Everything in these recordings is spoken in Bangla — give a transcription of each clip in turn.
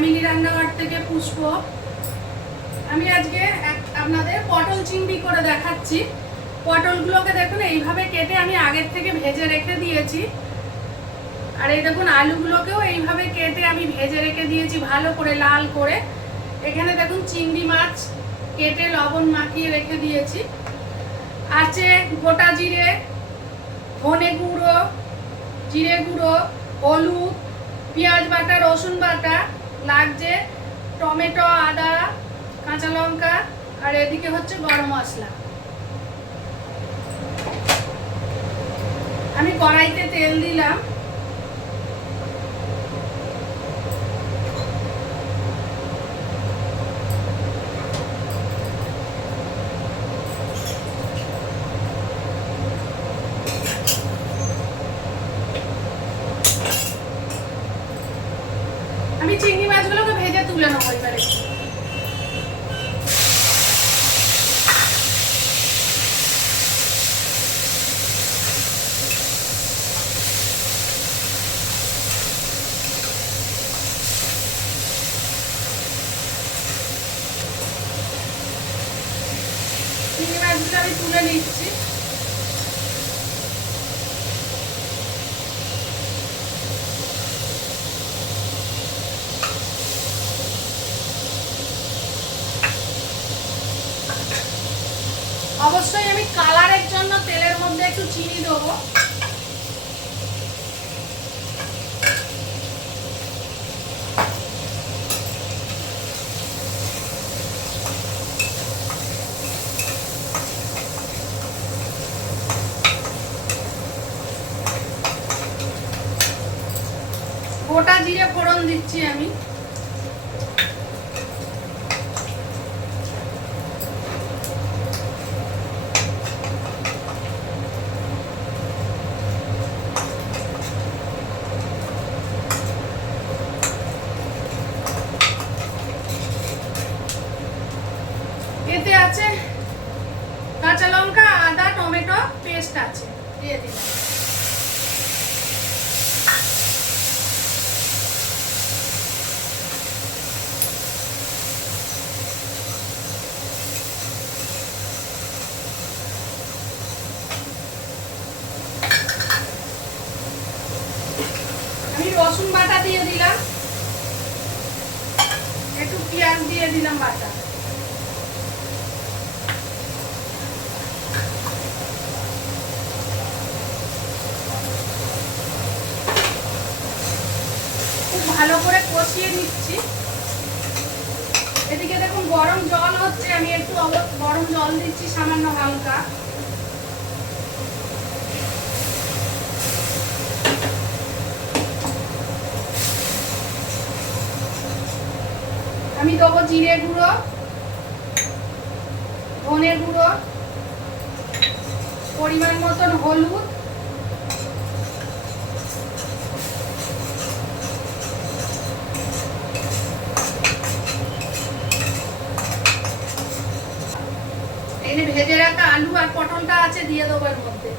ফ্যামিলি রান্নাঘর থেকে পুষ্প। আমি আজকে আপনাদের পটল চিংড়ি করে দেখাচ্ছি। পটলগুলোকে দেখুন, এইভাবে কেটে আমি আগের থেকে ভেজে রেখে দিয়েছি। আর এই দেখুন, আলুগুলোকেও এইভাবে কেটে আমি ভেজে রেখে দিয়েছি ভালো করে, লাল করে। এখানে দেখুন, চিংড়ি মাছ কেটে লবণ মাখিয়ে রেখে দিয়েছি। আছে গোটা জিরে, ধনে গুঁড়ো, জিরে গুঁড়ো, হলুদ, পেঁয়াজ বাটা, রসুন বাটা লাগছে টমেটো আদা কাঁচা লঙ্কা আর এদিকে হচ্ছে গরম মশলা। আমি কড়াইতে তেল দিলাম আমি চিংড়ি মাছগুলোকে ভেজে তুলে নেব এবারে। আমি তুলে নিচ্ছি। অবশ্যই আমি কালারের জন্য তেলের মধ্যে একটু চিনি দেবো। গোটা জিরে ফোড়ন দিচ্ছি আমি এতে আছে কাঁচা লঙ্কা আদা টমেটো পেস্ট আছে আমি রসুন বাটা দিয়ে দিলাম। একটু পেঁয়াজ দিয়ে দিলাম বাটা খুব ভালো করে কষিয়ে নিচ্ছি। এদিকে দেখুন গরম জল হচ্ছে, আমি একটু গরম জল দিচ্ছি, সামান্য হালকা। আমি দেবো জিরে গুঁড়ো, ধনে গুঁড়ো, পরিমাণ মতন হলুদ এখানে ভেজে রাখা আলু আর পটলটা আছে দিয়ে দেবো এর মধ্যে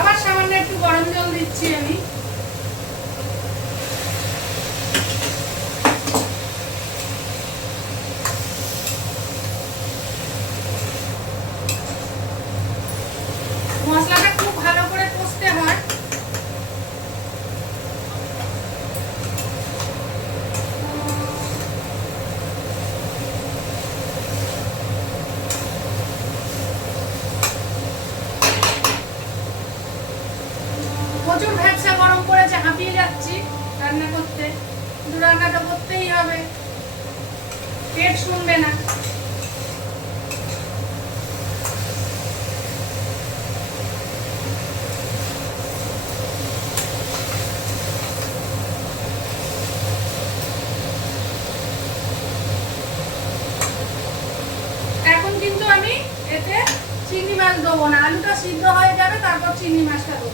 আবার সামান্য একটু গরম জল দিচ্ছি আমি মশলাটা খুব ভালো করে কষতে হয় প্রচুর ভ্যাবসা গরম করেছে হাঁপিয়ে যাচ্ছি রান্না করতে। কিন্তু রান্নাটা করতেই হবে। পেট শুনবে না। কিন্তু আমি এতে চিংড়ি মাছ দেবো না। আলুটা সিদ্ধ হয়ে যাবে, তারপর চিংড়ি মাছটা দেবো।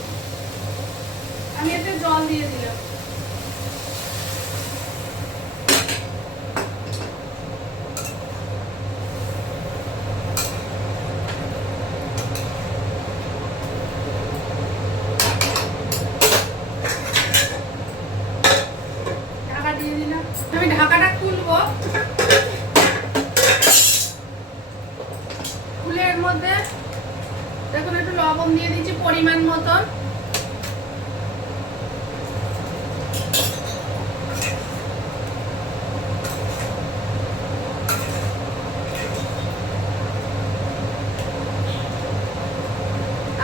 আমি এতে জল দিয়ে দিলাম। মধ্যে দেখুন একটু লবণ দিয়ে দিচ্ছি পরিমাণ মতন।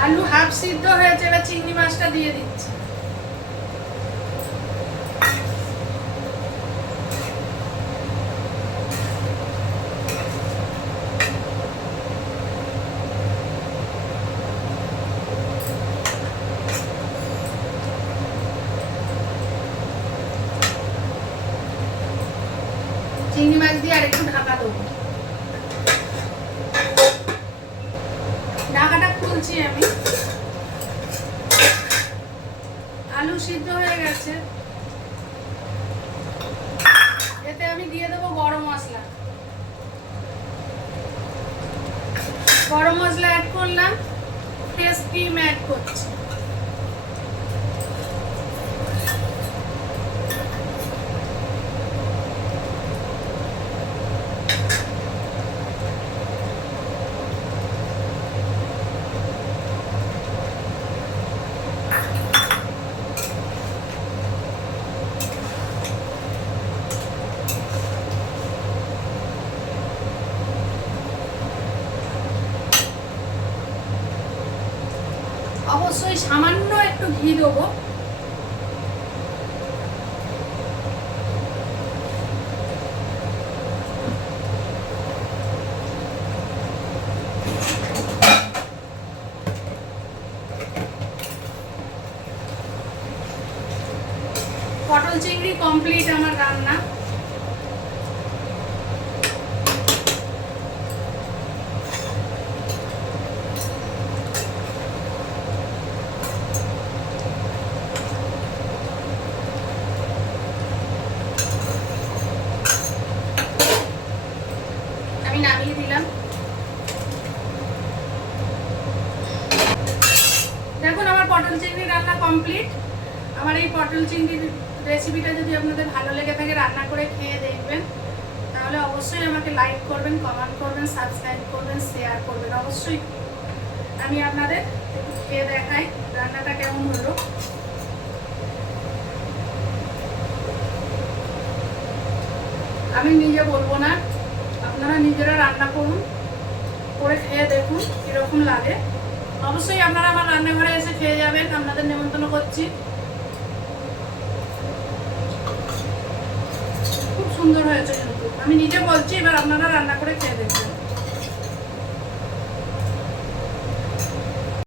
আলু হাফ সিদ্ধ হয়েছে এবার চিংড়ি মাছটা দিয়ে দিচ্ছি। চিংড়ি মাছ দিয়ে আর একটু ঢাকা দেবো। ঢাকাটা খুলছি আমি। আলু সিদ্ধ হয়ে গেছে। এতে আমি দিয়ে দেবো গরম মশলা। গরম মশলা অ্যাড করলাম ফ্রেশ ক্রিম অ্যাড করছি। অবশ্যই সামান্য একটু ঘি দেবো। পটল চিংড়ি কমপ্লিট আমার রান্না আমি নামিয়ে দিলাম দেখুন আমার পটল চিংড়ি রান্না কমপ্লিট আমার এই পটল চিংড়ির রেসিপিটা যদি আপনাদের ভালো লেগে থাকে, রান্না করে খেয়ে দেখবেন। তাহলে অবশ্যই আমাকে লাইক করবেন কমেন্ট করবেন সাবস্ক্রাইব করবেন শেয়ার করবেন, অবশ্যই। আমি আপনাদের খেয়ে দেখাই রান্নাটা কেমন হলো। আমি নিজে বলব না, আপনারা নিজেরা রান্না করুন, করে খেয়ে দেখুন কীরকম লাগে। অবশ্যই আপনারা আমার রান্নাঘরে এসে খেয়ে যাবেন, আপনাদের নেমন্তন্ন করছি। খুব সুন্দর হয়েছে কিন্তু আমি নিজে বলছি, এবার আপনারা রান্না করে খেয়ে দেখবেন।